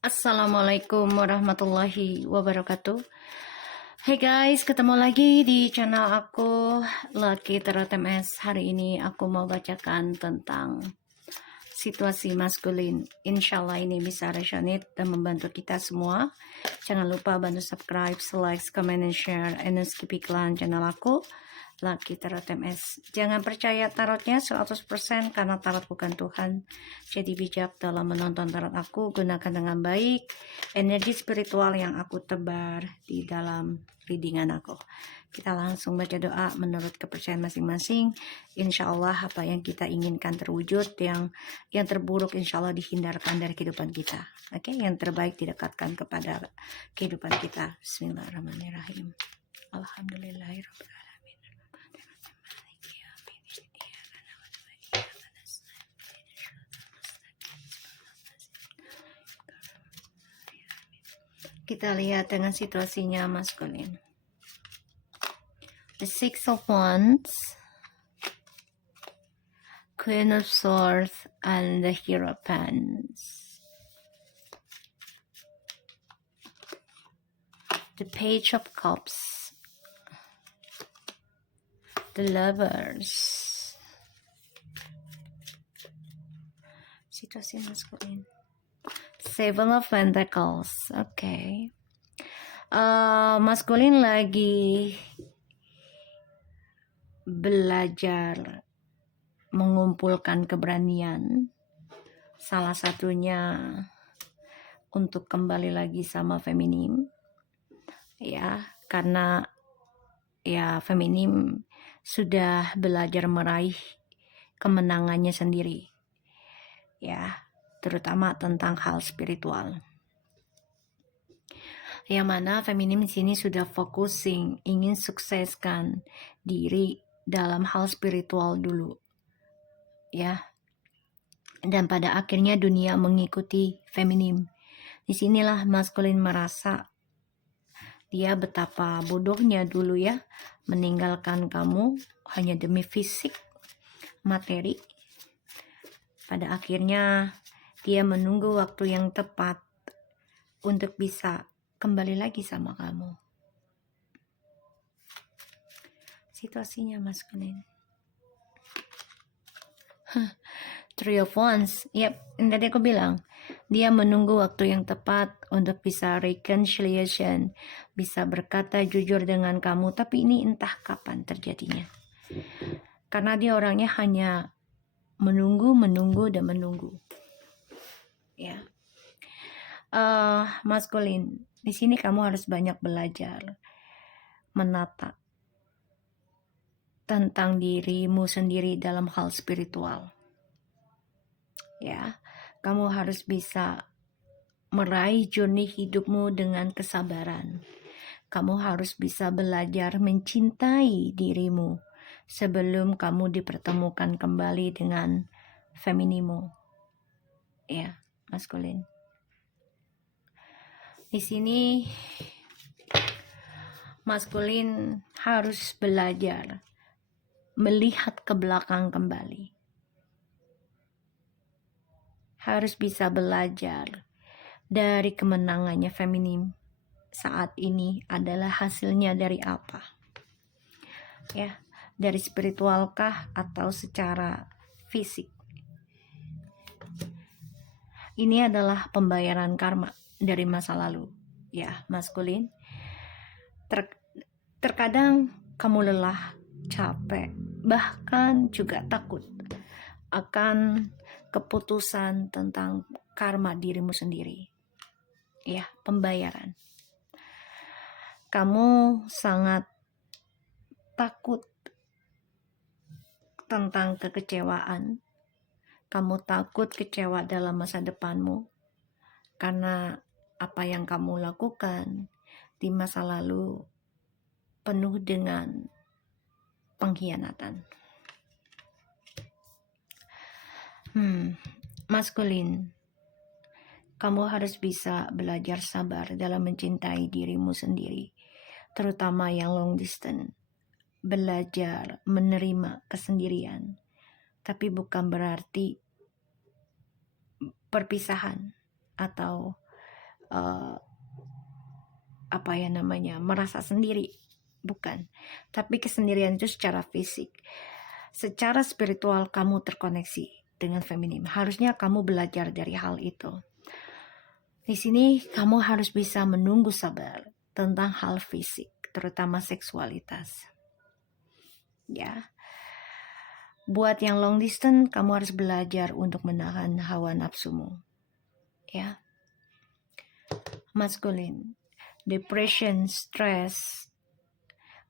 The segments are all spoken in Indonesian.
Assalamualaikum warahmatullahi wabarakatuh. Hey guys, ketemu lagi di channel aku Lucky Tarot MS. Hari ini aku mau bacakan tentang situasi maskulin. Insya Allah ini bisa resonate dan membantu kita semua. Jangan lupa bantu subscribe, like, comment, and share, and skip iklan channel aku Lucky Tarot MS. Jangan percaya tarotnya 100% karena tarot bukan Tuhan. Jadi bijak dalam menonton tarot aku, gunakan dengan baik energi spiritual yang aku tebar di dalam readingan aku. Kita langsung baca doa menurut kepercayaan masing-masing. Insya Allah apa yang kita inginkan terwujud, yang terburuk insya Allah dihindarkan dari kehidupan kita. Oke, yang terbaik didekatkan kepada kehidupan kita. Bismillahirrahmanirrahim. Alhamdulillahirrahmanirrahim. Kita lihat dengan situasinya maskulin. The Six of Wands, Queen of Swords, and the Hierophant. The Page of Cups, the Lovers. Situasi maskulin. Seven of Pentacles. Oke. Maskulin lagi belajar mengumpulkan keberanian. Salah satunya untuk kembali lagi sama feminim. Ya, karena ya feminim sudah belajar meraih kemenangannya sendiri. Ya, terutama tentang hal spiritual. Yang mana feminim di sini sudah focusing ingin sukseskan diri dalam hal spiritual dulu. Ya. Dan pada akhirnya dunia mengikuti feminim. Disinilah maskulin merasa dia betapa bodohnya dulu ya, meninggalkan kamu hanya demi fisik, materi. Pada akhirnya dia menunggu waktu yang tepat untuk bisa kembali lagi sama kamu. Situasinya maskulin. Three of Wands. Yap, yang tadi aku bilang. Dia menunggu waktu yang tepat untuk bisa reconciliation. Bisa berkata jujur dengan kamu. Tapi ini entah kapan terjadinya. Karena dia orangnya hanya menunggu, dan menunggu. Ya. Maskulin. Di sini kamu harus banyak belajar. Menata tentang dirimu sendiri dalam hal spiritual. Ya, kamu harus bisa meraih journey hidupmu dengan kesabaran. Kamu harus bisa belajar mencintai dirimu sebelum kamu dipertemukan kembali dengan feminimu. Ya, maskulin. Di sini maskulin harus belajar melihat ke belakang kembali. Harus bisa belajar dari kemenangannya feminim saat ini adalah hasilnya dari apa? Ya, dari spiritualkah atau secara fisik? Ini adalah pembayaran karma dari masa lalu. Ya, maskulin. Terkadang kamu lelah, capek, bahkan juga takut akan keputusan tentang karma dirimu sendiri. Ya, pembayaran. Kamu sangat takut tentang kekecewaan. Kamu takut kecewa dalam masa depanmu karena apa yang kamu lakukan di masa lalu penuh dengan pengkhianatan. Maskulin, kamu harus bisa belajar sabar dalam mencintai dirimu sendiri, terutama yang long distance. Belajar menerima kesendirian, tapi bukan berarti perpisahan atau uh, merasa sendiri, bukan. Tapi kesendirian itu secara fisik. Secara spiritual kamu terkoneksi dengan feminim. Harusnya kamu belajar dari hal itu. Di sini kamu harus bisa menunggu sabar tentang hal fisik, terutama seksualitas. Ya. Buat yang long distance, kamu harus belajar untuk menahan hawa nafsumu. Ya. Maskulin, depression, stres,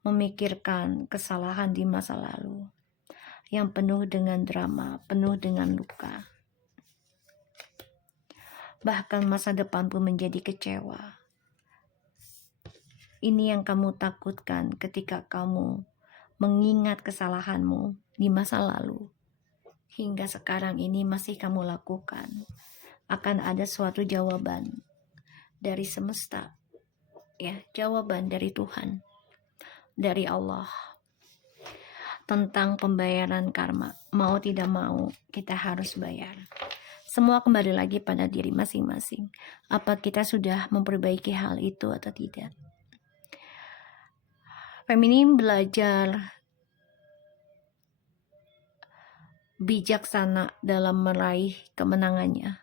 memikirkan kesalahan di masa lalu yang penuh dengan drama, penuh dengan luka. Bahkan masa depan pun menjadi kecewa. Ini yang kamu takutkan ketika kamu mengingat kesalahanmu di masa lalu. Hingga sekarang ini masih kamu lakukan. Akan ada suatu jawaban dari semesta. Ya, jawaban dari Tuhan. Dari Allah. Tentang pembayaran karma. Mau tidak mau, kita harus bayar. Semua kembali lagi pada diri masing-masing. Apa kita sudah memperbaiki hal itu atau tidak? Feminim belajar bijaksana dalam meraih kemenangannya.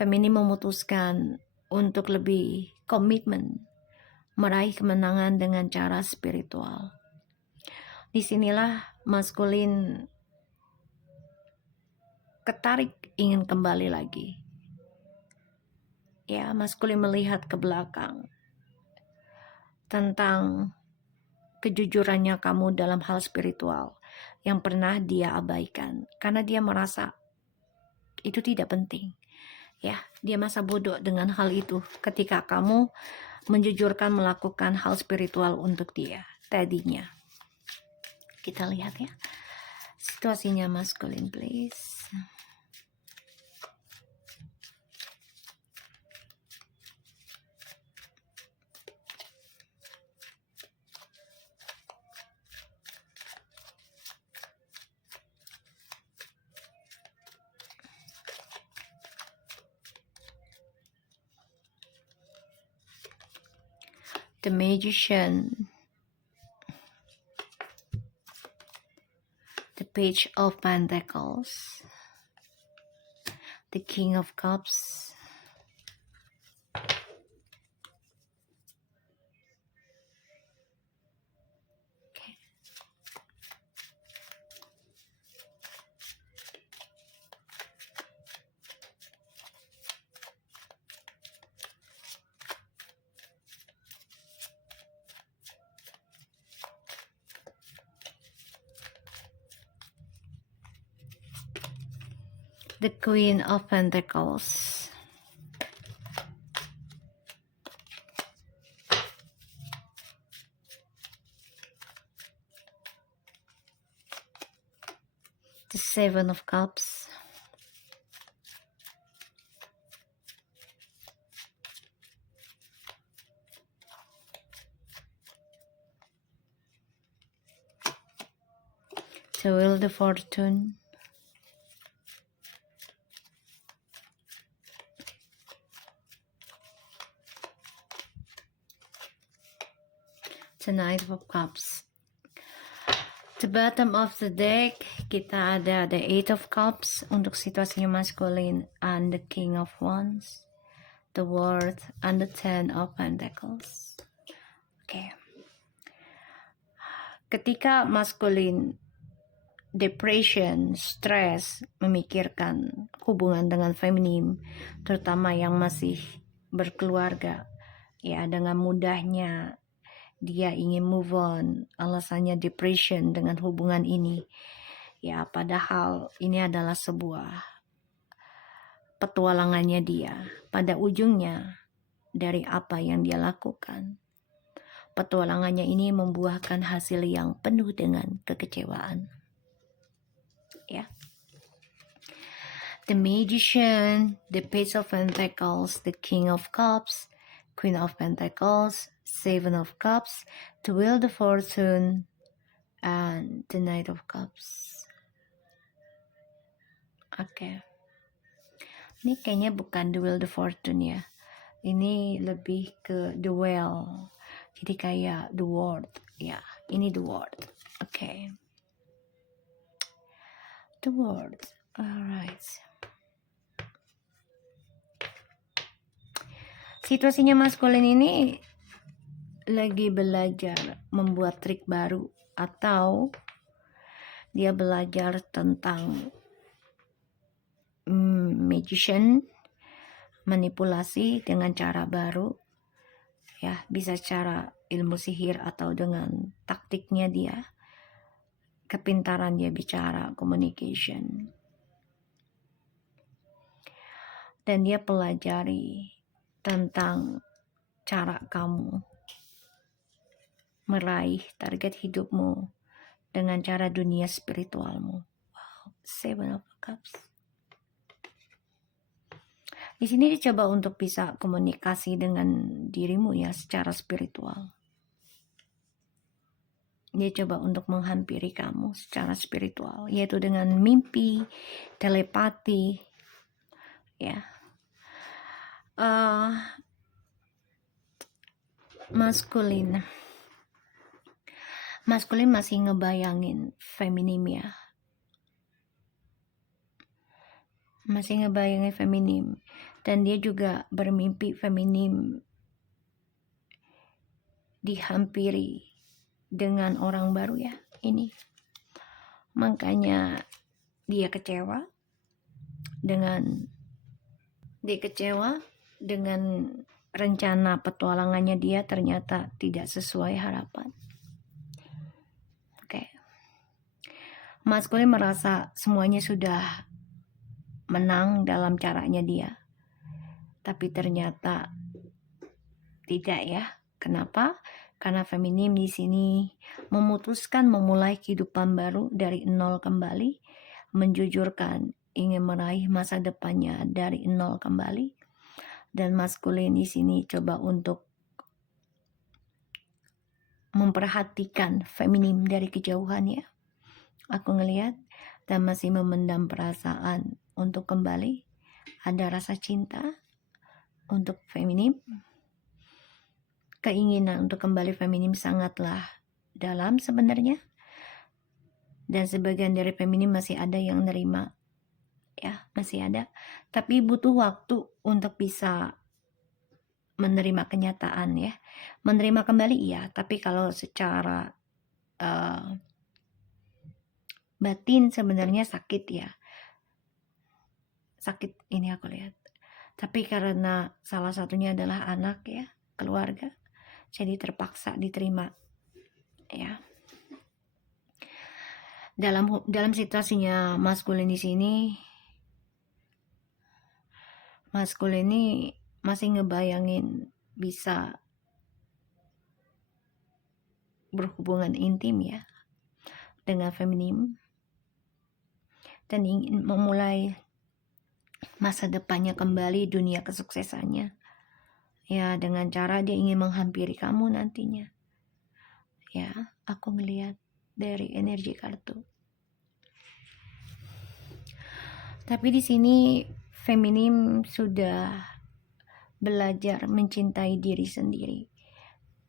Feminim memutuskan untuk lebih komitmen meraih kemenangan dengan cara spiritual. Disinilah maskulin ketarik ingin kembali lagi. Ya, maskulin melihat ke belakang tentang kejujurannya kamu dalam hal spiritual yang pernah dia abaikan karena dia merasa itu tidak penting. Ya, dia masa bodoh dengan hal itu ketika kamu menjujurkan melakukan hal spiritual untuk dia tadinya. Kita lihat ya situasinya maskulin, please. The Magician, the Page of Pentacles, the King of Cups, okay. The Queen of Pentacles, the Seven of Cups, the Wheel of Fortune, the Knight of Cups. The bottom of the deck, kita ada the Eight of Cups untuk situasinya maskulin, and the King of Wands, the World, and the Ten of Pentacles. Oke. Ketika maskulin depression, stres, memikirkan hubungan dengan feminim, terutama yang masih berkeluarga, ya dengan mudahnya dia ingin move on, alasannya depression dengan hubungan ini. Ya, padahal ini adalah sebuah petualangannya dia. Pada ujungnya, dari apa yang dia lakukan, petualangannya ini membuahkan hasil yang penuh dengan kekecewaan. Ya. The Magician, the Page of Pentacles, the King of Cups, Queen of Pentacles, Seven of Cups, the Wheel of Fortune, and the Knight of Cups. Oke. Ini kayaknya bukan The Wheel of Fortune ya. Ini lebih ke The Well. Jadi kayak The World. Ya, ini The World. Oke. The World. Alright. Situasinya maskulin ini lagi belajar membuat trik baru atau dia belajar tentang magician, manipulasi dengan cara baru, ya bisa cara ilmu sihir atau dengan taktiknya dia, kepintaran dia bicara, communication, dan dia pelajari tentang cara kamu meraih target hidupmu dengan cara dunia spiritualmu. Wow, Seven of Cups. Di sini dicoba untuk bisa komunikasi dengan dirimu ya secara spiritual. Dia coba untuk menghampiri kamu secara spiritual, yaitu dengan mimpi, telepati, ya. Maskulin masih ngebayangin feminim ya. Masih ngebayangin feminim. Dan dia juga bermimpi feminim dihampiri dengan orang baru ya. Ini. Makanya dia kecewa dengan rencana petualangannya dia ternyata tidak sesuai harapan. Oke. Maskulin merasa semuanya sudah menang dalam caranya dia. Tapi ternyata tidak ya. Kenapa? Karena feminim di sini memutuskan memulai kehidupan baru dari nol kembali, menjujurkan ingin meraih masa depannya dari nol kembali. Dan maskulin di sini coba untuk memperhatikan feminim dari kejauhan ya. Aku ngelihat dan masih memendam perasaan untuk kembali. Ada rasa cinta untuk feminim. Keinginan untuk kembali feminim sangatlah dalam sebenarnya. Dan sebagian dari feminim masih ada yang nerima. Ya, masih ada. Tapi butuh waktu untuk bisa menerima kenyataan ya. Menerima kembali iya, tapi kalau secara batin sebenarnya sakit ya. Sakit ini aku lihat. Tapi karena salah satunya adalah anak ya, keluarga, jadi terpaksa diterima ya. Dalam situasinya maskulin di sini, maskulin ini masih ngebayangin bisa berhubungan intim ya dengan feminim dan ingin memulai masa depannya kembali, dunia kesuksesannya ya, dengan cara dia ingin menghampiri kamu nantinya ya. Aku melihat dari energi kartu. Tapi di sini feminim sudah belajar mencintai diri sendiri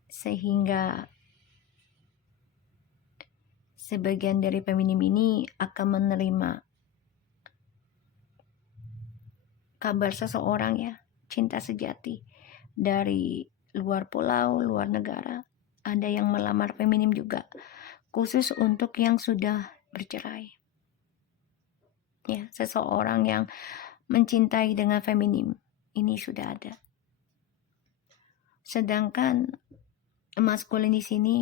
sehingga sebagian dari feminim ini akan menerima kabar seseorang ya, cinta sejati dari luar pulau, luar negara. Ada yang melamar feminim juga, khusus untuk yang sudah bercerai. Ya, seseorang yang mencintai dengan feminim ini sudah ada. Sedangkan maskulin di sini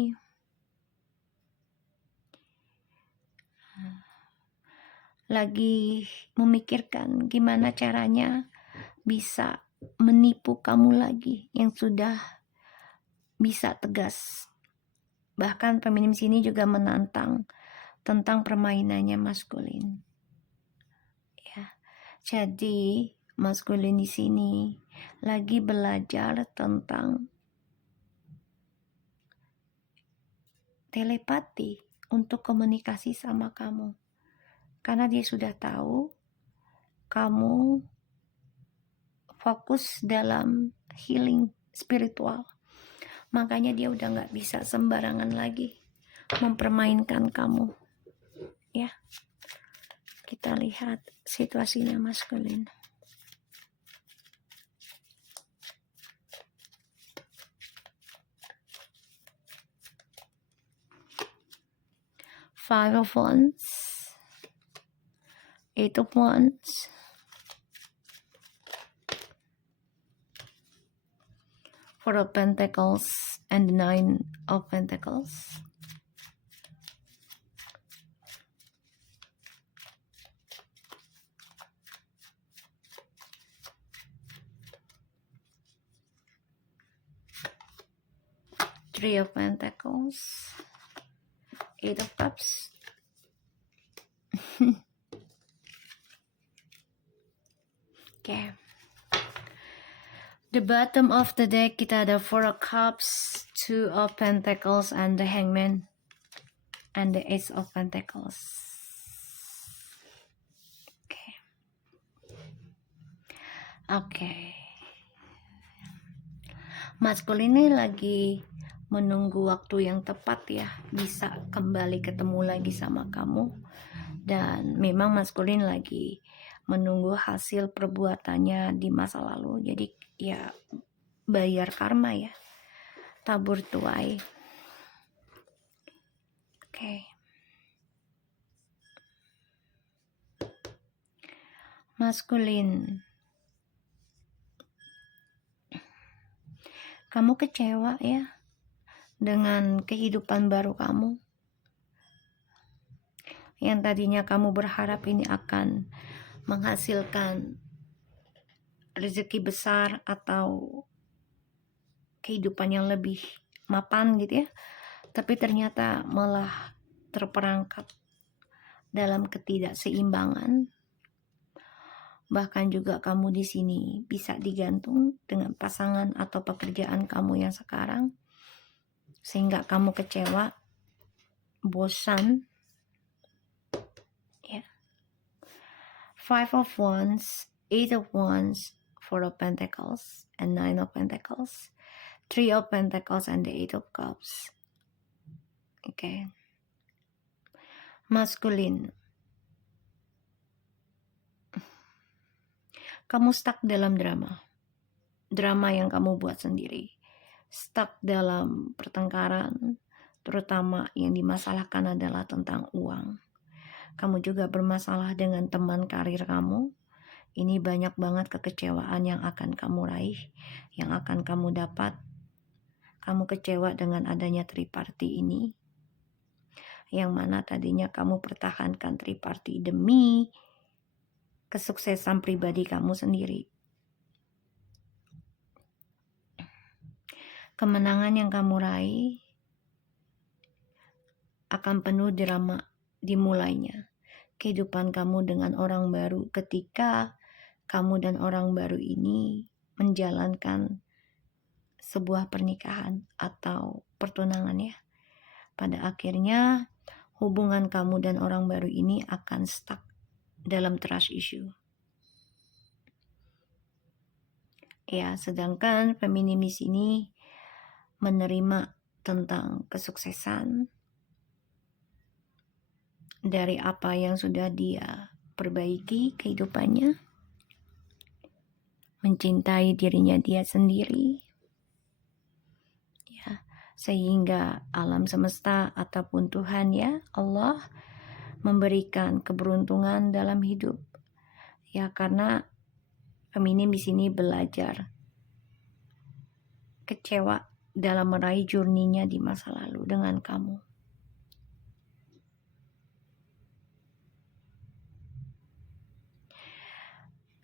lagi memikirkan gimana caranya bisa menipu kamu lagi yang sudah bisa tegas. Bahkan feminim sini juga menantang tentang permainannya maskulin. Ya. Jadi maskulin di sini lagi belajar tentang telepati untuk komunikasi sama kamu. Karena dia sudah tahu kamu fokus dalam healing spiritual. Makanya dia udah nggak bisa sembarangan lagi mempermainkan kamu. Ya, kita lihat situasinya maskulin. Five of Wands, Eight of Wands, Four of Pentacles, and Nine of Pentacles. Three of Pentacles, Eight of Cups. Okay. The bottom of the deck kita ada Four of Cups, Two of Pentacles, and the Hangman, and the Ace of Pentacles. Okay. Okay. Maskulin ini lagi menunggu waktu yang tepat ya, bisa kembali ketemu lagi sama kamu. Dan memang maskulin lagi menunggu hasil perbuatannya di masa lalu. Jadi ya bayar karma ya, tabur tuai. Oke. Maskulin, kamu kecewa ya dengan kehidupan baru kamu. Yang tadinya kamu berharap ini akan menghasilkan rezeki besar atau kehidupan yang lebih mapan gitu ya, tapi ternyata malah terperangkap dalam ketidakseimbangan. Bahkan juga kamu di sini bisa digantung dengan pasangan atau pekerjaan kamu yang sekarang, sehingga kamu kecewa, bosan. Ya. Five of Wands, Eight of Wands, Four of Pentacles, and Nine of Pentacles, Three of Pentacles, and the Eight of Cups. Okay. Maskulin, kamu stuck dalam drama yang kamu buat sendiri, stuck dalam pertengkaran, terutama yang dimasalahkan adalah tentang uang. Kamu juga bermasalah dengan teman karir kamu. Ini banyak banget kekecewaan yang akan kamu raih, yang akan kamu dapat. Kamu kecewa dengan adanya triparty ini, yang mana tadinya kamu pertahankan triparty demi kesuksesan pribadi kamu sendiri. Kemenangan yang kamu raih akan penuh drama dimulainya kehidupan kamu dengan orang baru ketika kamu dan orang baru ini menjalankan sebuah pernikahan atau pertunangan ya. Pada akhirnya hubungan kamu dan orang baru ini akan stuck dalam trust issue. Ya, sedangkan feminimis ini menerima tentang kesuksesan dari apa yang sudah dia perbaiki kehidupannya, mencintai dirinya dia sendiri, ya, sehingga alam semesta ataupun Tuhan ya Allah memberikan keberuntungan dalam hidup, ya, karena feminim di sini belajar kecewa dalam meraih journey-nya di masa lalu dengan kamu.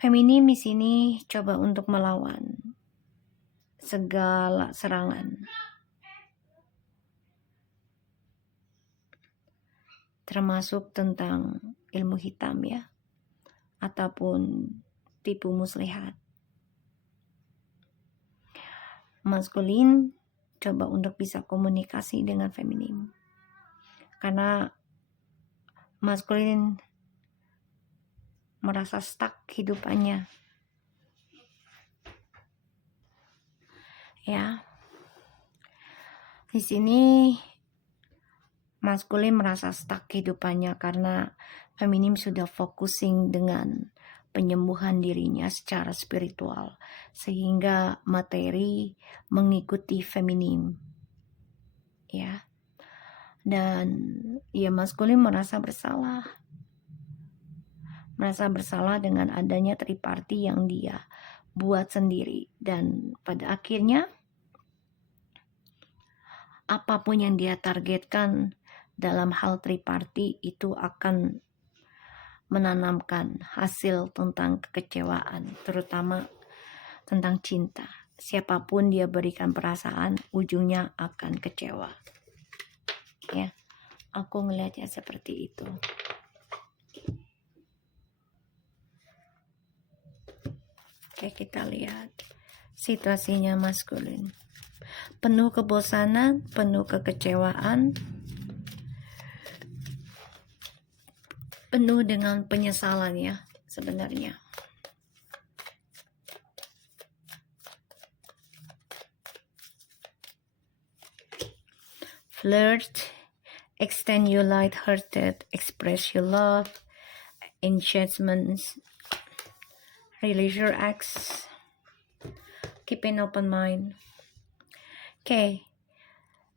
Feminim di sini coba untuk melawan segala serangan, termasuk tentang ilmu hitam ya, ataupun tipu muslihat. Maskulin coba untuk bisa komunikasi dengan feminim, karena maskulin merasa stuck hidupannya Ya. Di sini maskulin merasa stuck kehidupannya karena feminim sudah focusing dengan penyembuhan dirinya secara spiritual, sehingga materi mengikuti feminim. Ya. Dan ya maskulin merasa bersalah dengan adanya triparty yang dia buat sendiri, dan pada akhirnya apapun yang dia targetkan dalam hal triparty itu akan menanamkan hasil tentang kekecewaan, terutama tentang cinta. Siapapun dia berikan perasaan, ujungnya akan kecewa. Ya, aku ngelihatnya seperti itu. Oke, kita lihat situasinya maskulin. Penuh kebosanan, penuh kekecewaan, penuh dengan penyesalan ya sebenarnya. Flirt, extend your light-hearted, express your love, enchantments, release your ex, keep an open mind. Okay,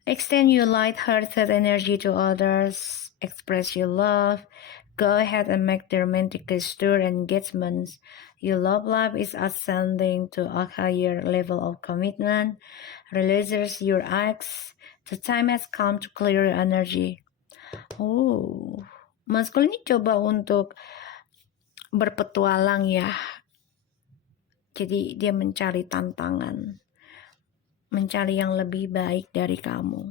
extend your light-hearted energy to others, express your love, go ahead and make the romantic gesture and engagements. Your love life is ascending to a higher level of commitment. Releases your ex. The time has come to clear your energy. Oh, maskulin ini coba untuk berpetualang ya. Jadi dia mencari tantangan, mencari yang lebih baik dari kamu.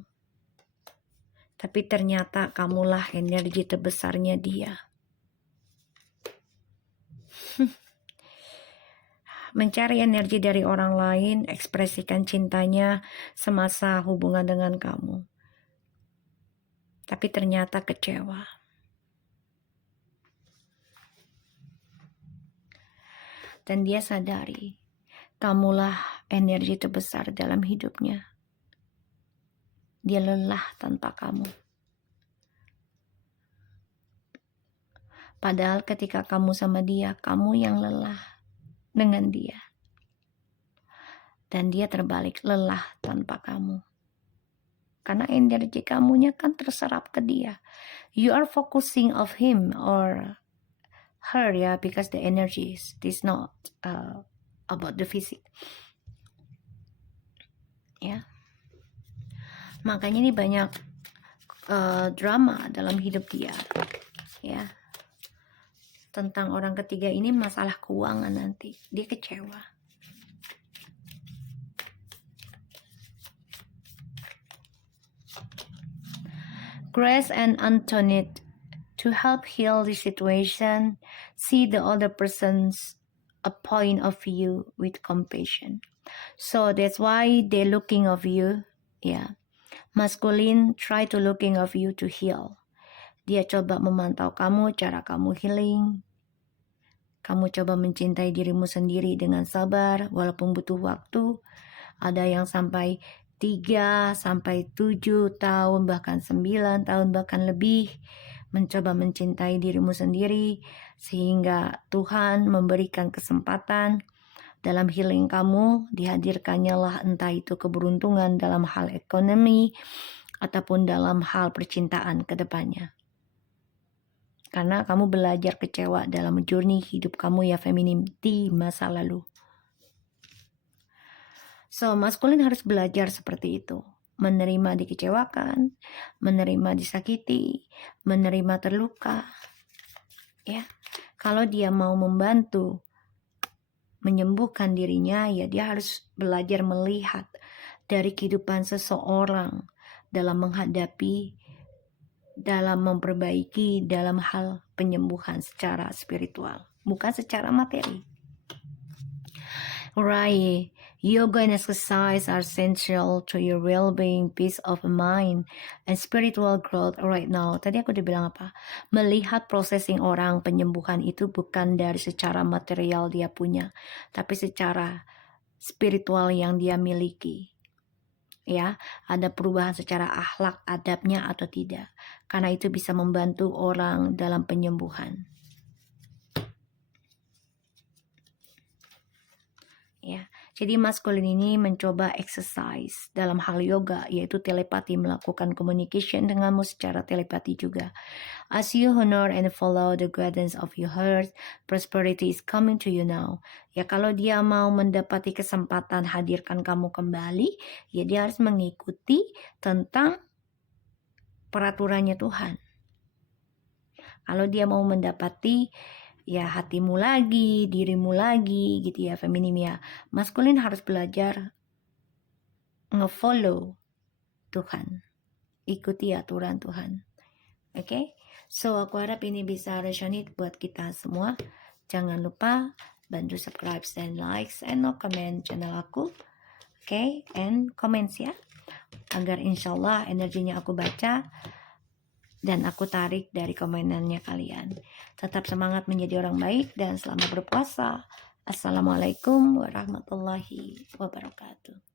Tapi ternyata kamulah energi terbesarnya dia. Mencari energi dari orang lain, ekspresikan cintanya semasa hubungan dengan kamu. Tapi ternyata kecewa. Dan dia sadari, kamulah energi terbesar dalam hidupnya. Dia lelah tanpa kamu. Padahal ketika kamu sama dia, kamu yang lelah dengan dia. Dan dia terbalik, lelah tanpa kamu. Karena energi kamunya kan terserap ke dia. You are focusing of him or her ya, because the energy is not about the physic. Ya. Makanya ini banyak drama dalam hidup dia. Ya. Tentang orang ketiga ini, masalah keuangan nanti. Dia kecewa. Grace and Antoinette, to help heal the situation, see the other person's a point of view with compassion. So that's why they're looking of you. Yeah. Masculine try to looking of you to heal. Dia coba memantau kamu, cara kamu healing. Kamu coba mencintai dirimu sendiri dengan sabar, walaupun butuh waktu. Ada yang sampai 3 sampai 7 tahun, bahkan 9 tahun, bahkan lebih. Mencoba mencintai dirimu sendiri, sehingga Tuhan memberikan kesempatan dalam healing kamu. Dihadirkannya lah entah itu keberuntungan dalam hal ekonomi, ataupun dalam hal percintaan ke depannya. Karena kamu belajar kecewa dalam journey hidup kamu ya feminim di masa lalu. So, maskulin harus belajar seperti itu. Menerima dikecewakan, menerima disakiti, menerima terluka. Ya. Kalau dia mau membantu menyembuhkan dirinya, ya dia harus belajar melihat dari kehidupan seseorang dalam menghadapi, dalam memperbaiki, dalam hal penyembuhan secara spiritual, bukan secara materi. Right, yoga and exercise are essential to your well-being, peace of mind, and spiritual growth right now. Tadi aku udah bilang apa? Melihat processing orang, penyembuhan itu bukan dari secara material dia punya, tapi secara spiritual yang dia miliki. Ya, ada perubahan secara akhlak, adabnya atau tidak. Karena itu bisa membantu orang dalam penyembuhan. Ya, jadi maskulin ini mencoba exercise dalam hal yoga, yaitu telepati, melakukan communication denganmu secara telepati juga. As you honor and follow the guidance of your heart, prosperity is coming to you now. Ya, kalau dia mau mendapati kesempatan hadirkan kamu kembali, ya dia harus mengikuti tentang peraturannya Tuhan. Kalau dia mau mendapati ya hatimu lagi, dirimu lagi gitu ya, feminim ya. Maskulin harus belajar nge-follow Tuhan. Ikuti aturan Tuhan. Oke? Okay? So, aku harap ini bisa resonate buat kita semua. Jangan lupa bantu subscribe dan likes and no comment channel aku. Oke? Okay? And comments ya. Agar insyaallah energinya aku baca dan aku tarik dari komenannya kalian. Tetap semangat menjadi orang baik dan selamat berpuasa. Assalamualaikum warahmatullahi wabarakatuh.